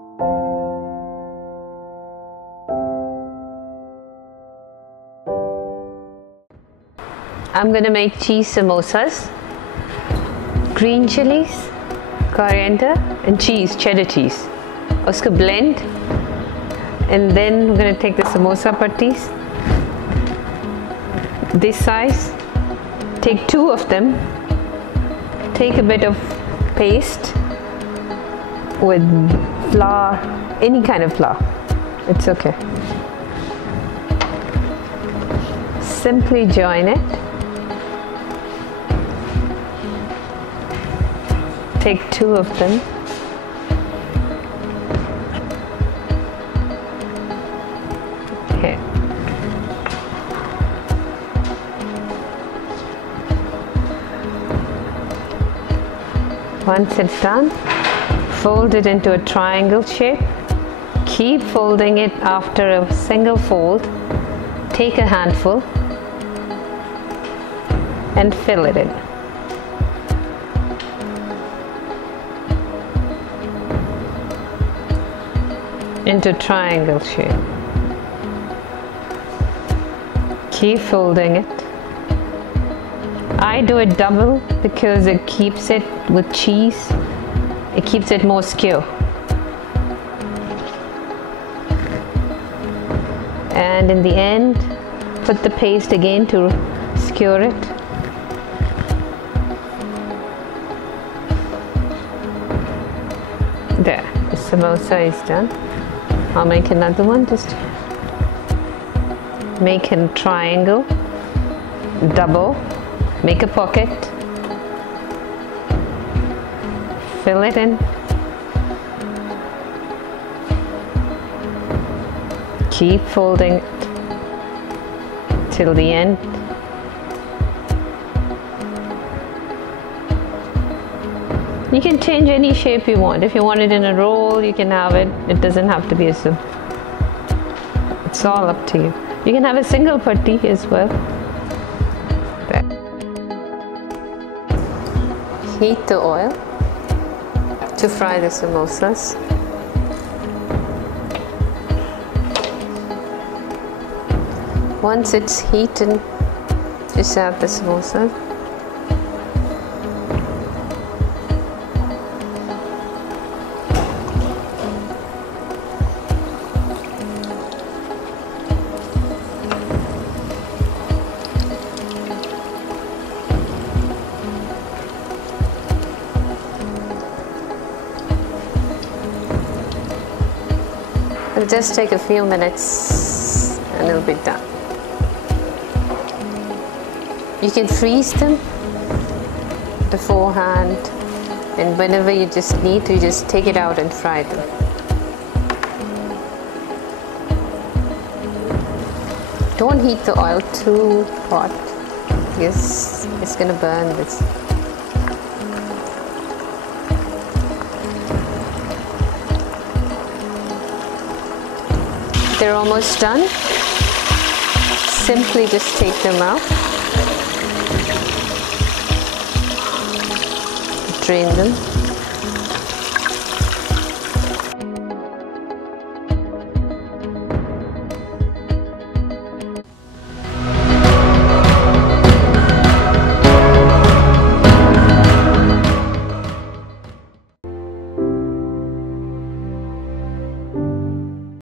I'm gonna make cheese samosas, green chilies, coriander and cheese, cheddar cheese. Usko blend, and then we're gonna take the samosa patties, this size, take 2 of them, take a bit of paste with flour, any kind of flour, it's okay. Simply join it. Take 2 of them. Okay. Once it's done, fold it into a triangle shape. Keep folding it after a single fold. Take a handful and fill it in. Into triangle shape. Keep folding it. I do it double because it keeps it with cheese. It keeps it more secure. And in the end, put the paste again to secure it. There, the samosa is done. I'll make another one, just make a triangle, double, make a pocket, fill it in, keep folding it till the end. You can change any shape you want. If you want it in a roll, you can have it. It doesn't have to be a soup. It's all up to you. You can have a single patti as well. There. Heat the oil to fry the samosas. Once it's heated, just add the samosas. It'll just take a few minutes and it'll be done. You can freeze them beforehand, and whenever you just need to, you just take it out and fry them. Don't heat the oil too hot because it's gonna burn this. They're almost done. Simply just take them out, drain them.